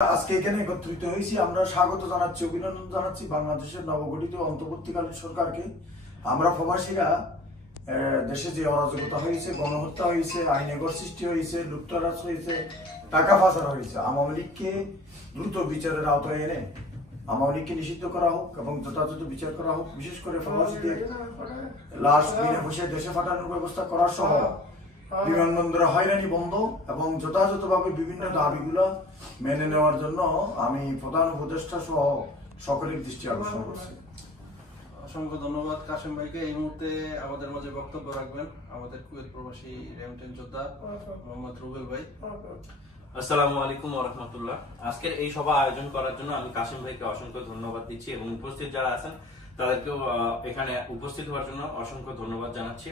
আজকে এখানে একত্রিত হয়েছি। আমরা স্বাগত জানাচ্ছি, অভিনন্দন জানাচ্ছি বাংলাদেশের নবগঠিত অন্তর্বর্তীকালীন সরকারকে। আমরা প্রবাসীরা দেশে যে অরাজকতা হয়েছে, গণহত্যা হয়েছে, আইনগর সৃষ্টি হয়েছে, লুটতরাজ হয়েছে, টাকা পাচার হয়েছে, আওয়ামী লীগকে দ্রুত বিচারের আওতায় এনে আওয়ামী লীগকে নিষিদ্ধ করা হোক এবং যথাযথ বিচার করা হোক। বিশেষ করে প্রবাসীদের লাশ বিনে বসে দেশে পাঠানোর ব্যবস্থা করা সহ বিমানবন্দরে হয়রানি বন্ধ এবং যথাযথভাবে বিভিন্ন দাবিগুলো মেনে নেওয়ার জন্য আমি প্রধান উপদেষ্টা সহ সকলের দৃষ্টি আকর্ষণ করছি। অসংখ্য ধন্যবাদ কাশেম ভাইকে। এই মুহূর্তে আমাদের মাঝে বক্তব্য রাখবেন আমাদের কুয়েত প্রবাসী রেমিটেন্স যোদ্ধা মোহাম্মদ রুবেল ভাই। আসসালামু আলাইকুম ওয়া রাহমাতুল্লাহ। আজকের এই সভা আয়োজন করার জন্য আমি কাশেম ভাইকে অসংখ্য ধন্যবাদ দিচ্ছি এবং উপস্থিত যারা আছেন তাদেরকেও এখানে উপস্থিত হওয়ার জন্য অসংখ্য ধন্যবাদ জানাচ্ছি।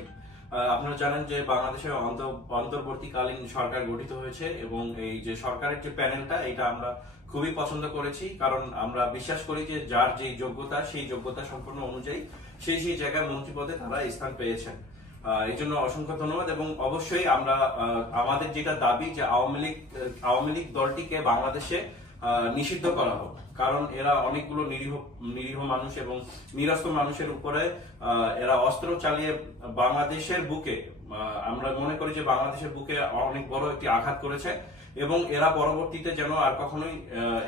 আপনারা জানেন যে বাংলাদেশের অন্তর্বর্তীকালীন সরকার গঠিত হয়েছে এবং এই যে সরকারের যে প্যানেলটা এটা আমরা খুবই পছন্দ করেছি, কারণ আমরা বিশ্বাস করি যে যার যে যোগ্যতা সেই যোগ্যতা সম্পন্ন অনুযায়ী সেই জায়গায় মন্ত্রী পদে তারা স্থান পেয়েছেন। এই জন্য অসংখ্য ধন্যবাদ এবং অবশ্যই আমরা আমাদের যেটা দাবি যে আওয়ামী লীগ দলটিকে বাংলাদেশে নিষিদ্ধ করা হোক, কারণ এরা অনেকগুলো নিরীহ মানুষ এবং নিরস্ত্র মানুষের উপরে এরা অস্ত্র চালিয়ে বাংলাদেশের বুকে, আমরা মনে করি যে বাংলাদেশের বুকে অনেক বড় একটি আঘাত করেছে এবং এরা পরবর্তীতে যেন আর কখনোই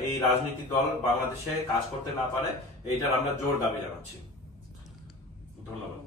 এই রাজনৈতিক দল বাংলাদেশে কাজ করতে না পারে, এইটার আমরা জোর দাবি জানাচ্ছি। ধন্যবাদ।